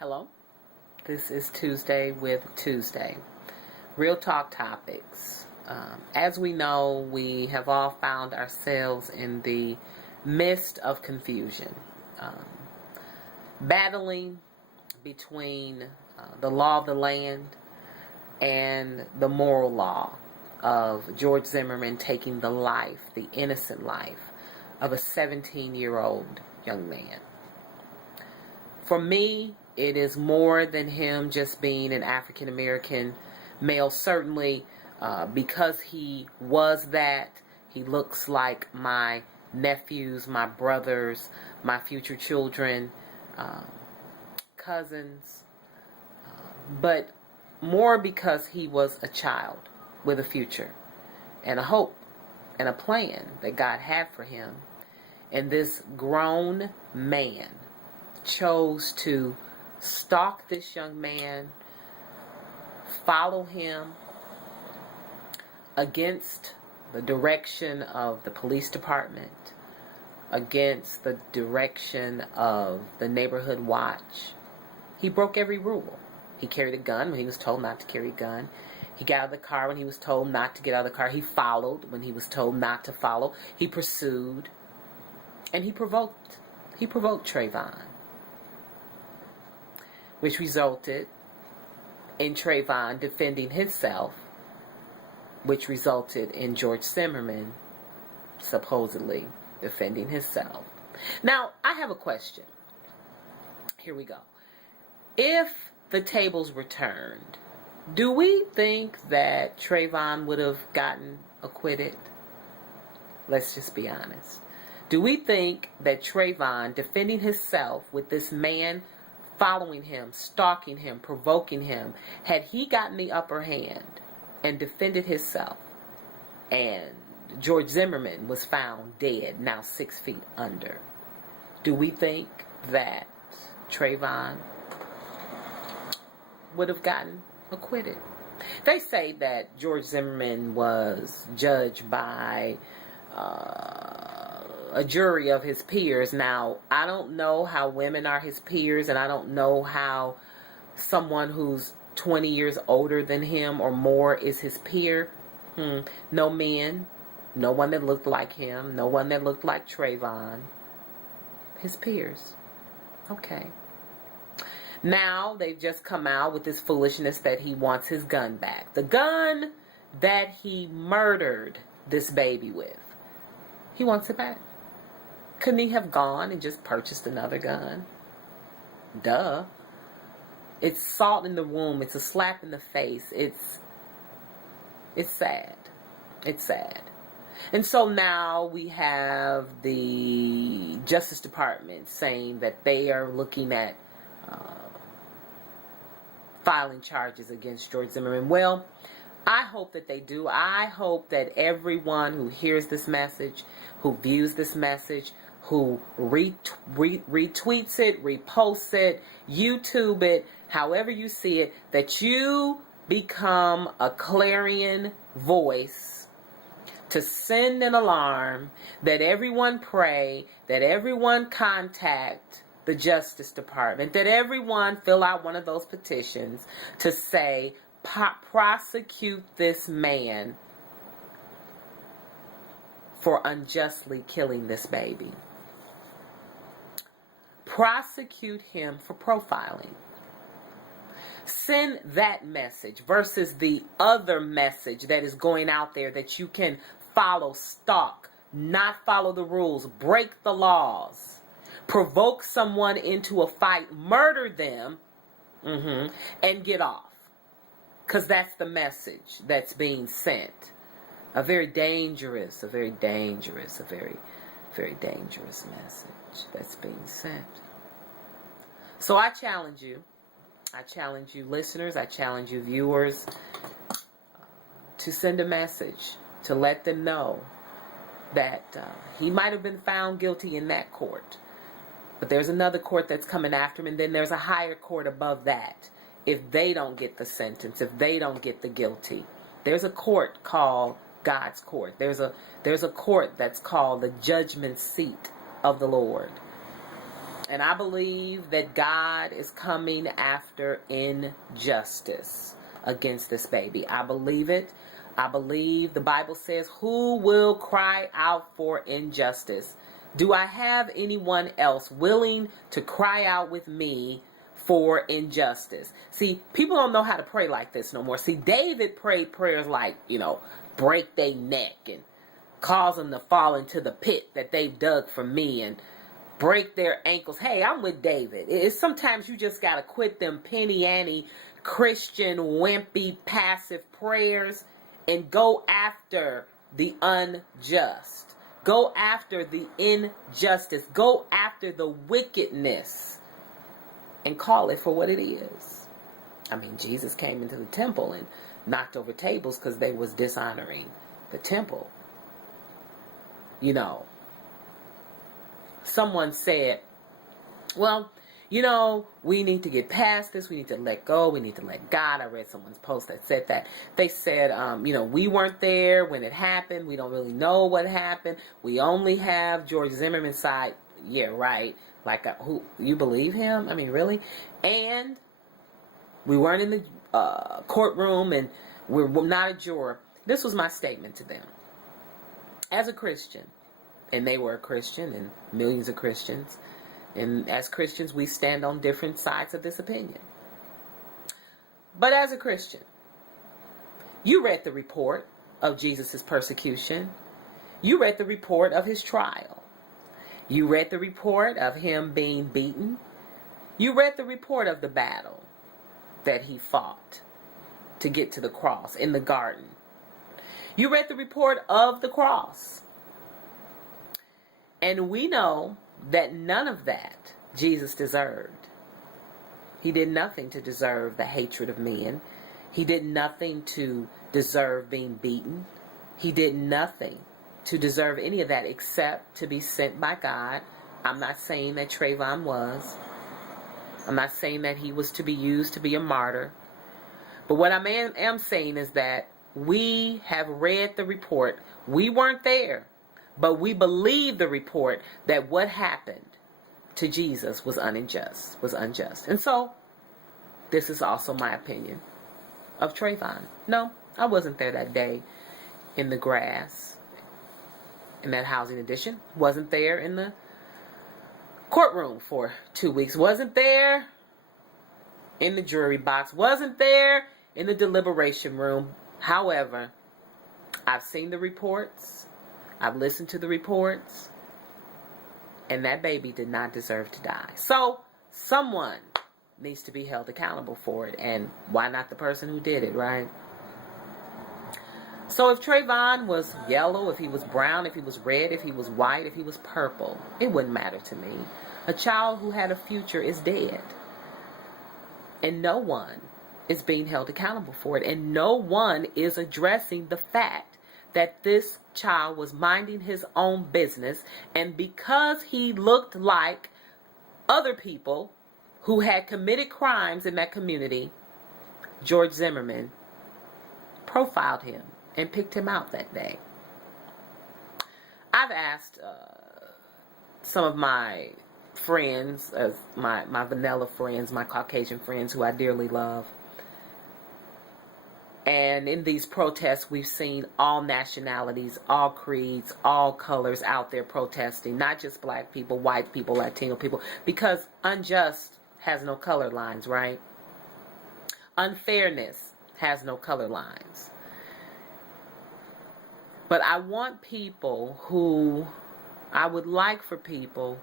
Hello, this is Tuesday with Tuesday. Real talk topics. As we know, we have all found ourselves in the midst of confusion, battling between the law of the land and the moral law of George Zimmerman taking the innocent life of a 17-year-old young man. For me, it is more than him just being an African American male. Certainly, because he was that, he looks like my nephews, my brothers, my future children, cousins, but more because he was a child with a future and a hope and a plan that God had for him. And this grown man chose to stalk this young man, follow him against the direction of the police department, against the direction of the neighborhood watch. He broke every rule. He carried a gun when he was told not to carry a gun. He got out of the car when he was told not to get out of the car. He followed when he was told not to follow. He pursued, and he provoked Trayvon, which resulted in Trayvon defending himself, which resulted in George Zimmerman supposedly defending himself. Now, I have a question. Here we go. If the tables were turned, do we think that Trayvon would have gotten acquitted? Let's just be honest. Do we think that Trayvon defending himself with this man following him, stalking him, provoking him, had he gotten the upper hand and defended himself, and George Zimmerman was found dead, now 6 feet under, do we think that Trayvon would have gotten acquitted? They say that George Zimmerman was judged by a jury of his peers. Now, I don't know how women are his peers, and I don't know how someone who's 20 years older than him or more is his peer. No men, no one that looked like him, no one that looked like Trayvon. His peers. Okay. Now, they've just come out with this foolishness that he wants his gun back. The gun that he murdered this baby with. He wants it back. Couldn't he have gone and just purchased another gun? Duh. It's salt in the wound. It's a slap in the face. It's sad. It's sad. And so now we have the Justice Department saying that they are looking at filing charges against George Zimmerman. Well, I hope that they do. I hope that everyone who hears this message, who views this message, who retweets it, reposts it, YouTube it, however you see it, that you become a clarion voice to send an alarm, that everyone pray, that everyone contact the Justice Department, that everyone fill out one of those petitions to say, prosecute this man for unjustly killing this baby. Prosecute him for profiling. Send that message versus the other message that is going out there that you can follow, stalk, not follow the rules, break the laws, provoke someone into a fight, murder them, and get off. Because that's the message that's being sent. A very dangerous message that's being sent. So I challenge you listeners, I challenge you viewers, to send a message to let them know that he might have been found guilty in that court. But there's another court that's coming after him, and then there's a higher court above that. If they don't get the sentence, if they don't get the guilty, there's a court called God's court. There's a court that's called the judgment seat of the Lord. And I believe that God is coming after injustice against this baby. I believe it. I believe the Bible says, who will cry out for injustice? Do I have anyone else willing to cry out with me for injustice? See, people don't know how to pray like this no more. See, David prayed prayers like, break their neck and cause them to fall into the pit that they've dug for me and break their ankles. Hey, I'm with David. It's sometimes you just got to quit them penny-ante, Christian, wimpy, passive prayers and go after the unjust. Go after the injustice. Go after the wickedness and call it for what it is. I mean, Jesus came into the temple and knocked over tables because they was dishonoring the temple. Someone said, well, we need to get past this. We need to let go. We need to let God. I read someone's post that said that. They said, we weren't there when it happened. We don't really know what happened. We only have George Zimmerman's side. Yeah, right. Like, who, you believe him? I mean, really? And we weren't in the courtroom and we're not a juror. This was my statement to them. As a Christian, and they were a Christian and millions of Christians, and as Christians, we stand on different sides of this opinion. But as a Christian, you read the report of Jesus' persecution. You read the report of his trial. You read the report of him being beaten. You read the report of the battle that he fought to get to the cross in the garden. You read the report of the cross. And we know that none of that Jesus deserved. He did nothing to deserve the hatred of men. He did nothing to deserve being beaten. He did nothing to deserve any of that except to be sent by God. I'm not saying that Trayvon was. I'm not saying that he was to be used to be a martyr. But what I am saying is that we have read the report. We weren't there. But we believe the report that what happened to Jesus was unjust. And so, this is also my opinion of Trayvon. No, I wasn't there that day in the grass, in that housing addition. Wasn't there in the courtroom for 2 weeks. Wasn't there in the jury box. Wasn't there in the deliberation room. However, I've seen the reports. I've listened to the reports, and that baby did not deserve to die. So, someone needs to be held accountable for it, and why not the person who did it, right? So if Trayvon was yellow, if he was brown, if he was red, if he was white, if he was purple, it wouldn't matter to me. A child who had a future is dead, and no one is being held accountable for it, and no one is addressing the fact that this child was minding his own business, and because he looked like other people who had committed crimes in that community, George Zimmerman profiled him and picked him out that day. I've asked some of my friends, my vanilla friends, my Caucasian friends who I dearly love, and in these protests, we've seen all nationalities, all creeds, all colors out there protesting, not just black people, white people, Latino people, because unjust has no color lines, right? Unfairness has no color lines. But I want people who, I would like for people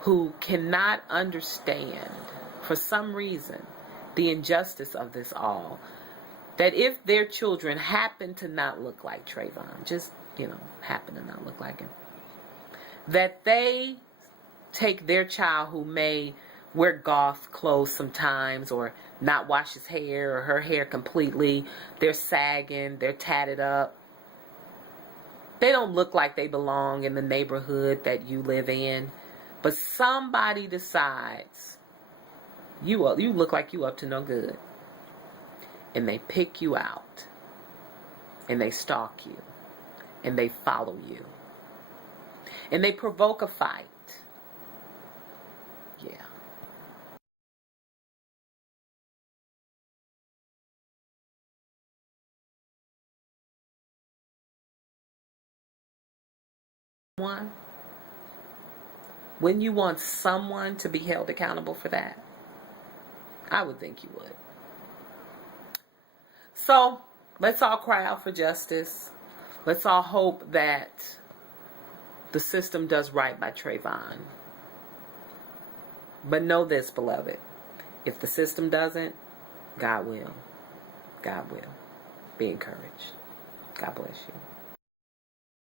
who cannot understand, for some reason, the injustice of this all, that if their children happen to not look like Trayvon, just, happen to not look like him, that they take their child who may wear goth clothes sometimes or not wash his hair or her hair completely, they're sagging, they're tatted up, they don't look like they belong in the neighborhood that you live in, but somebody decides you look like you up to no good. And they pick you out, and they stalk you, and they follow you, and they provoke a fight. Yeah. One, when you want someone to be held accountable for that, I would think you would. So let's all cry out for justice. Let's all hope that the system does right by Trayvon. But know this, beloved. If the system doesn't, God will. God will. Be encouraged. God bless you.